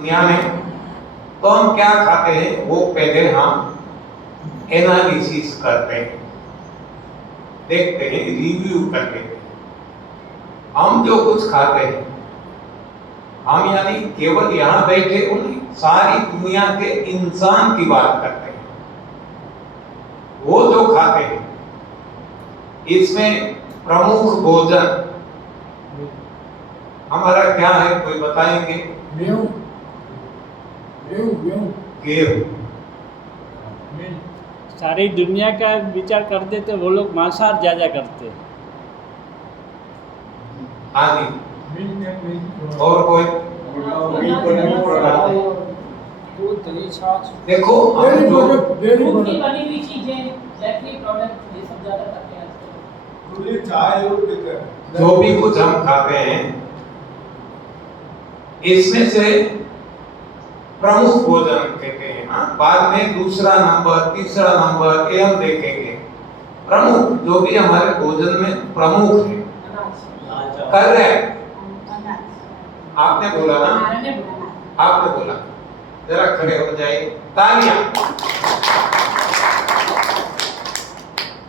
दुनिया में, तो हम क्या खाते हैं वो पहले हम एनालिसिस करते हैं, देखते हैं, रिव्यू करते हैं। हम जो कुछ खाते हैं, हम यानी केवल यहाँ बैठे उन सारी दुनिया के इंसान की बात करते हैं। वो जो खाते हैं इसमें प्रमुख भोजन हमारा क्या है, कोई बताएंगे? गेहूं। गेहूं। गेहूं। सारी दुनिया का विचार करते तो वो लोग मांसाहार ज्यादा करते। हाँ जी। और कोई? दूध, दही, छाछ। देखो हम जो दूध की बनी हुई चीजें, बेकरी प्रोडक्ट, ये सब ज्यादा करते हैं आजकल। चाय और पीते हैं। जो भी कुछ हम खाते हैं इसमें से प्रमुख भोजन कहते हैं। हाँ, बाद में दूसरा नंबर, तीसरा नंबर ये हम देखेंगे। प्रमुख जो भी हमारे भोजन में प्रमुख है, करेक्ट। आपने बोला ना, आपने बोला। जरा खड़े हो जाइए, तालियां।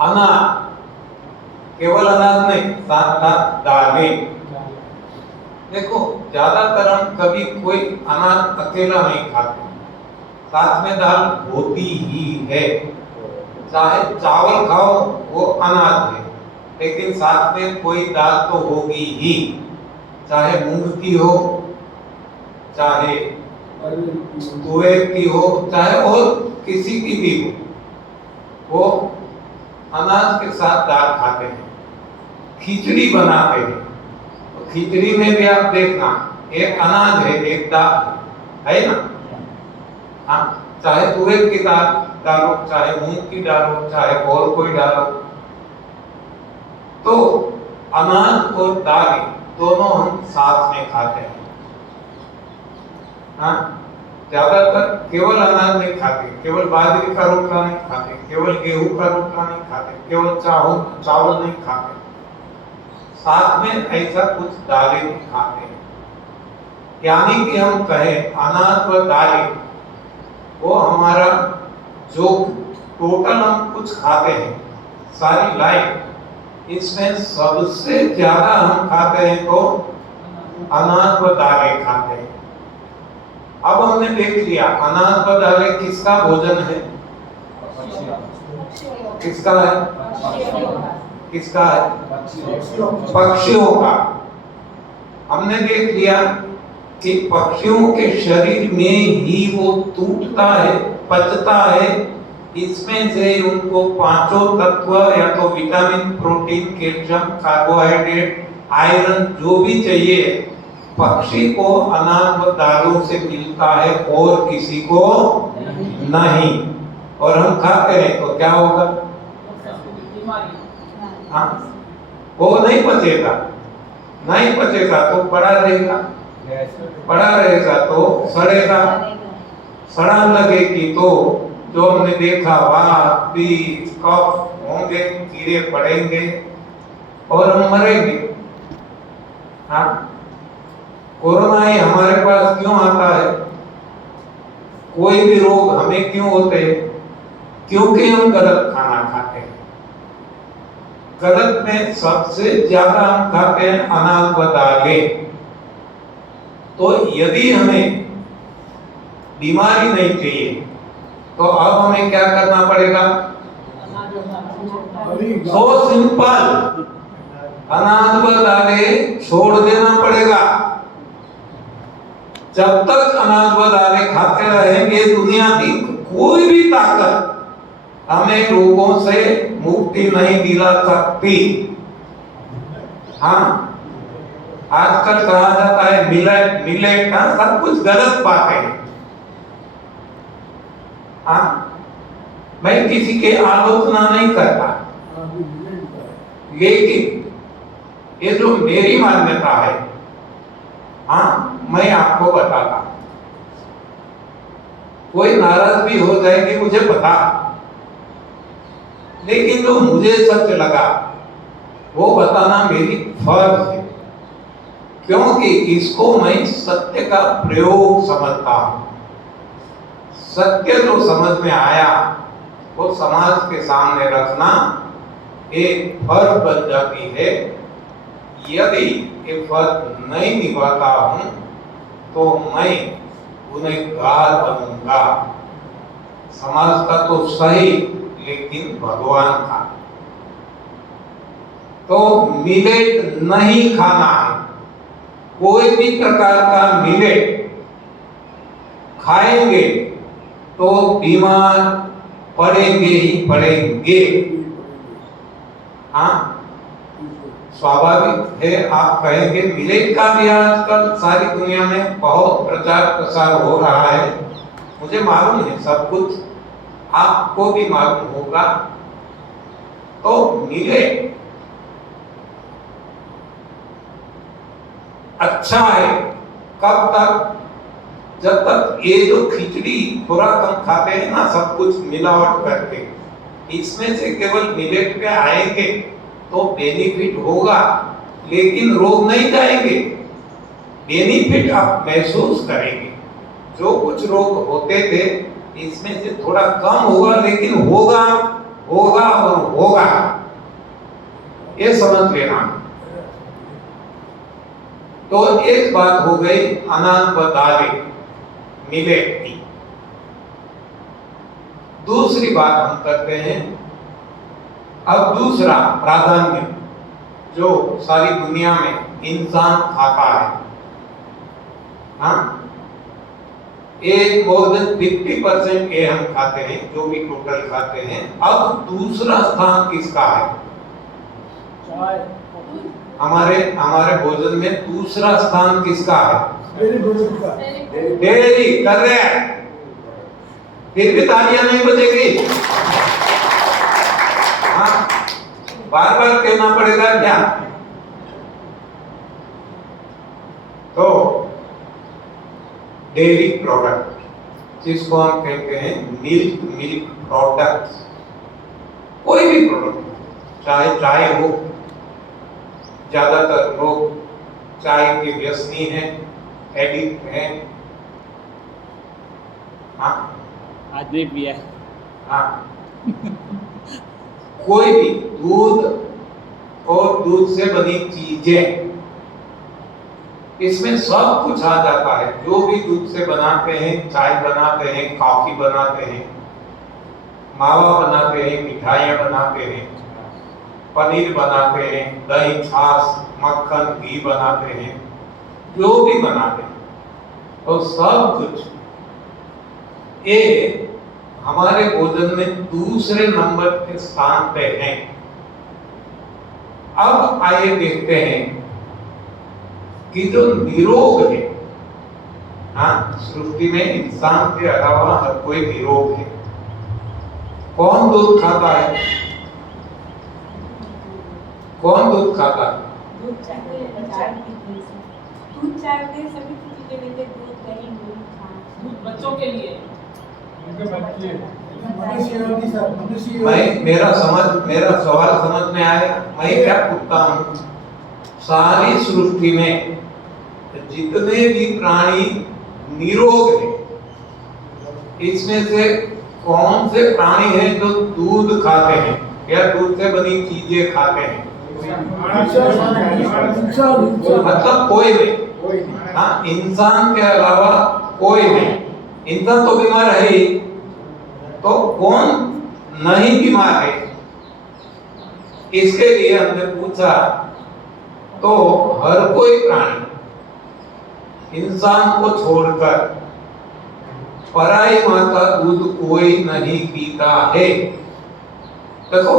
अनाज, केवल अनाज नहीं, साथ साथ दालें। देखो ज्यादातर हम कभी कोई अनाज अकेला नहीं खाते, साथ में दाल होती ही है। चाहे चावल खाओ वो अनाज है, लेकिन साथ में कोई दाल तो होगी ही, चाहे मूंग की हो, चाहे तुअर की हो, चाहे और किसी की भी हो, वो अनाज के साथ दाल खाते हैं। खिचड़ी बनाते हैं, तो खिचड़ी में भी आप देखना एक अनाज है, एक दाल है ना। हाँ, चाहे तुअर की दाल डालो, चाहे मूंग की डालो, चाहे और कोई डालो, तो अनाज और दाल दोनों हम साथ में खाते हैं। हाँ, ज्यादातर केवल अनाज नहीं खाते, केवल बाजरे का रोटला नहीं खाते, केवल गेहूं का रोटला नहीं खाते, केवल चावल नहीं खाते, साथ में ऐसा कुछ दालें भी खाते हैं। यानी कि हम कहें अनाज व दालें वो हमारा जो टोटल हम कुछ खाते हैं सारी लाइफ, इसमें सबसे ज्यादा हम खाते हैं तो अनाज व दालें खाते हैं। अब हमने देख लिया अनाज व दालें किसका भोजन है, किसका है, किसका है? पक्षियों का। हमने देख लिया कि पक्षियों के शरीर में ही वो टूटता है, पचता है, इसमें से उनको पांचों तत्व या तो vitamin, protein, calcium, carbohydrate, iron जो भी चाहिए पक्षी को अनाज व दालों से मिलता है और किसी को नहीं। और हम खाते हैं तो क्या होगा? हाँ, वो नहीं पचेगा, नहीं पचेगा तो पड़ा रहेगा, पड़ा रहेगा तो सड़ेगा, सड़न लगेगी तो जो हमने देखा वात, पीत, कफ होंगे, कीड़े पड़ेंगे और हम मरेंगे। हाँ, कोरोना ही हमारे पास क्यों आता है? कोई भी रोग हमें क्यों होते हैं? क्योंकि हम गलत खाना खाते हैं। गलत में सबसे ज्यादा हम खाते हैं अनाज व दालें। तो यदि हमें बीमारी नहीं चाहिए तो अब हमें क्या करना पड़ेगा? सो सिंपल, अनाज व दालें छोड़ देना पड़ेगा। जब तक अनाज व दालें खाते रहेंगे दुनिया की कोई भी ताकत हमें रोगों से मुक्ति नहीं दिला सकती। हाँ, आजकल कहा जाता है मिलेट मिलेट, हाँ, सब कुछ गलत बातें हैं। हाँ, मैं किसी के आलोचना नहीं करता, लेकिन ये जो मेरी मान्यता है, हाँ, मैं आपको बताता। कोई नाराज भी हो जाएगी मुझे पता, लेकिन जो मुझे सच लगा वो बताना मेरी फर्ज है। क्योंकि इसको मैं सत्य का प्रयोग समझता हूं। सत्य जो समझ में आया वो समाज के सामने रखना एक फर्ज बन जाती है। यदि ये फर्ज नहीं निभाता हूं तो मैं गुनहगार बनूंगा। समाज का तो सही, लेकिन भगवान का। तो मिलेट नहीं खाना है। कोई भी प्रकार का मिलेट खाएंगे तो बीमार पड़ेंगे ही पड़ेंगे। हाँ, स्वाभाविक है। आप कहेंगे मिलेट का भी आजकल सारी दुनिया में बहुत प्रचार प्रसार हो रहा है। मुझे मालूम है सब कुछ, आपको भी मालूम होगा। तो मिलेट अच्छा है कब तक? जब तक ये जो खिचड़ी खुराक हम खाते हैं ना, सब कुछ मिलावट करके, इसमें से केवल मिलेट पे आएंगे तो बेनिफिट होगा, लेकिन रोग नहीं जाएंगे। बेनिफिट आप महसूस करेंगे। जो कुछ रोग होते थे इसमें से थोड़ा कम होगा, लेकिन होगा होगा और होगा, ये समझ लेना। तो एक बात हो गई अनाज व दालें, मिलेट की। दूसरी बात हम करते हैं, अब दूसरा प्राधान्य जो सारी दुनिया में इंसान खाता है। हाँ, एक मोर देन 50% ये हम खाते हैं, जो भी टोटल खाते हैं। अब दूसरा स्थान किसका है? हमारे भोजन में दूसरा स्थान किसका है? डेयरी। कर रहे हैं, फिर भी तालियां नहीं बजेगी। हाँ, बार बार कहना पड़ेगा क्या? तो डेयरी प्रोडक्ट, जिसको हम कहते हैं मिल्क प्रोडक्ट्स, कोई भी प्रोडक्ट, चाहे चाय हो, ज्यादातर लोग चाय के व्यसनी हैं, एडिक्ट हैं। हाँ, आदमी भी है। हाँ, कोई भी दूध और दूध से बनी चीजें, इसमें सब कुछ आ जाता है। जो भी दूध से बनाते हैं, चाय बनाते हैं, कॉफी बनाते हैं, मावा बनाते हैं, मिठाइयाँ बनाते हैं, पनीर बनाते हैं, दही, छाछ, मक्खन, घी बनाते हैं, जो भी बनाते हैं, तो सब कुछ ये हमारे भोजन में दूसरे नंबर के स्थान पे है। अब आइए देखते हैं कि जो निरोग है, हाँ, सृष्टि में इंसान के अलावा हर कोई निरोग है। कौन दूध खाता है? कौन दूध खाता है? दूध चाय के सभी चीजें लेते, दूध, दही, दूध, छाछ। दूध बच्चों के लिए, मेरा सवाल समझ में आया? मैं क्या पूछता हूँ, सारी सृष्टि में जितने भी प्राणी निरोग हैं, इसमें से कौन से प्राणी हैं जो दूध खाते हैं या दूध से बनी चीजें खाते हैं? मतलब कोई नहीं। हाँ, इंसान के अलावा कोई नहीं। इंसान तो बीमार है ही, तो कौन नहीं बीमार है? इसके लिए हमने पूछा, तो हर कोई प्राणी इंसान को छोड़कर पराई माँ का दूध कोई नहीं पीता है। देखो,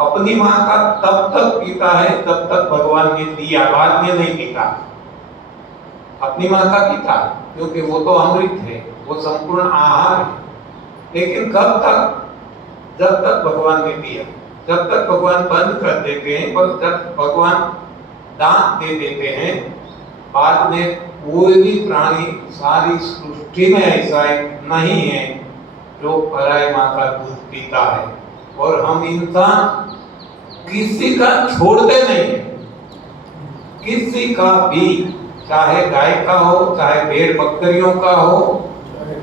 अपनी माँ का तब तक पीता है जब तक भगवान ने दिया, बाद में नहीं पीता। अपनी माँ का पीता है क्योंकि वो तो अमृत है, वो संपूर्ण आहार है। लेकिन कब तक? जब तक भगवान ने दिया। जब तक भगवान बंद कर देते हैं, और जब भगवान दान दे देते हैं, बाद में कोई भी प्राणी सारी सृष्टि में ऐसा नहीं है जो पराई माँ का दूध पीता है। और हम इंसान किसी का छोड़ते नहीं, किसी का भी। चाहे गाय का हो, चाहे भेड़ बकरियों का हो,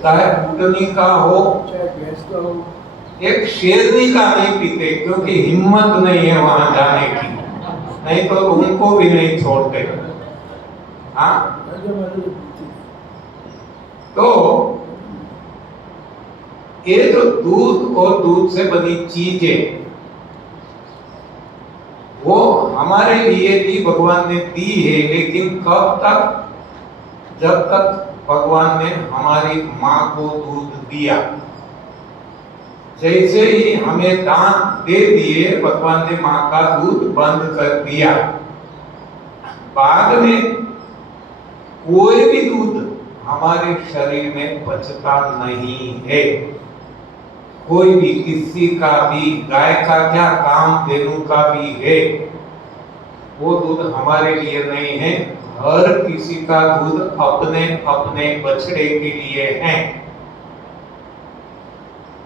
चाहे ऊँटनी का हो, चाहे भैंस का हो, एक शेरनी का नहीं पीते, क्योंकि हिम्मत नहीं है वहां जाने की, नहीं तो उनको भी नहीं छोड़ते। हाँ, राजा वाले पीते। तो ये जो दूध और दूध से बनी चीजें, वो हमारे लिए भी भगवान ने दी है, लेकिन कब तक? जब तक भगवान ने हमारी माँ को दूध दिया। जैसे ही हमें दान दे दिए, भगवान ने माँ का दूध बंद कर दिया। बाद में कोई भी दूध हमारे शरीर में बचता नहीं है, कोई भी, किसी का भी, गाय का क्या, कामधेनु का भी है, वो दूध हमारे लिए नहीं है। हर किसी का दूध अपने अपने बछड़े के लिए है।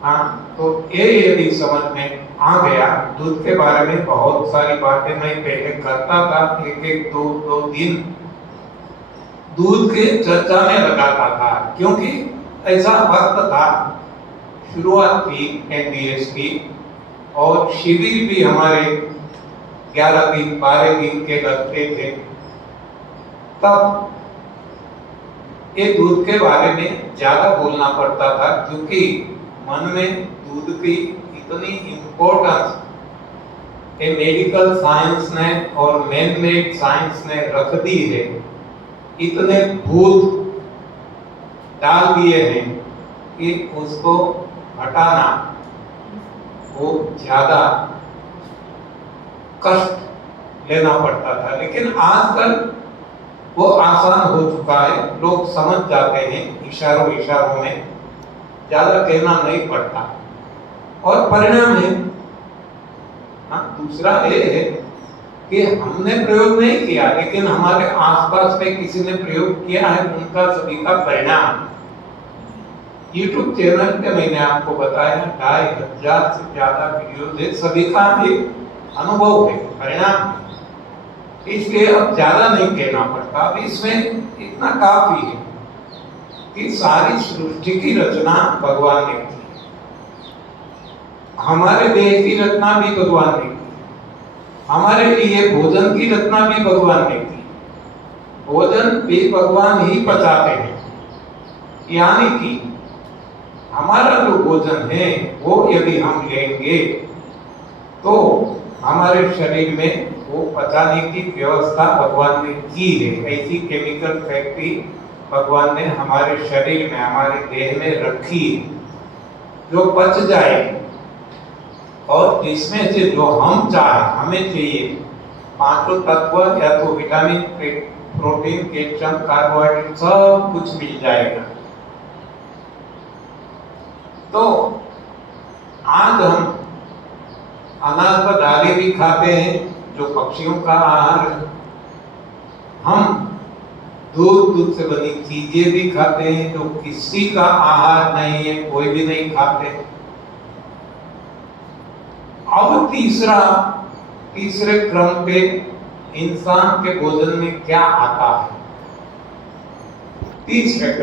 हाँ, तो ये यदि समझ में आ गया, दूध के बारे में बहुत सारी बातें मैं पहले करता था, एक दो दिन दूध के चर्चा में लगाता था, क्योंकि ऐसा वक्त था, शुरुआत थी एनडीएस की, और शिविर भी हमारे 11 दिन 12 दिन के लगते थे। तब ये दूध के बारे में ज्यादा बोलना पड़ता था, क्योंकि मन में दूध की इतनी इम्पोर्टेंस ये मेडिकल साइंस ने और मैन मेड साइंस ने रख दी है, इतने भूत डाल दिए हैं कि उसको हटाना वो ज्यादा कष्ट लेना पड़ता था। लेकिन आजकल वो आसान हो चुका है, लोग समझ जाते हैं, इशारों में ज्यादा कहना नहीं पड़ता, और परिणाम है। हाँ, दूसरा ये है कि हमने प्रयोग नहीं किया, लेकिन हमारे आसपास में किसी ने प्रयोग किया है, उनका सभी का परिणाम। YouTube चैनल पे मैंने आपको बताया 2500 से ज्यादा वीडियोस है, सभी का एक अनुभव है, परिणाम है। इसलिए अब ज्यादा नहीं कहना पड़ता। अब इसमें इतना काफी है कि सारी सृष्टि की रचना भगवान ने की, हमारे देह की रचना भी भगवान ने की, हमारे लिए भोजन की रचना भी भगवान ने की, भोजन भी भगवान ही पचाते हैं। यानी कि हमारा जो भोजन है वो यदि हम लेंगे तो हमारे शरीर में वो पचाने की व्यवस्था भगवान ने की है। ऐसी केमिकल फैक्ट्री भगवान ने हमारे शरीर में, हमारे देह में रखी है, जो पच जाए, और जिसमें से जो हम चाहे, हमें चाहिए, पांचों तत्व, या तो विटामिन, प्रोटीन, कैल्शियम, कार्बोहाइड्रेट, सब कुछ मिल जाएगा। तो आज हम अनाज व दालें भी खाते हैं, जो पक्षियों का आहार है। हम दूध से बनी चीजें भी खाते हैं, जो किसी का आहार नहीं है, कोई भी नहीं खाते। अब तीसरे क्रम पे इंसान के भोजन में क्या आता है? तीसरे क्रम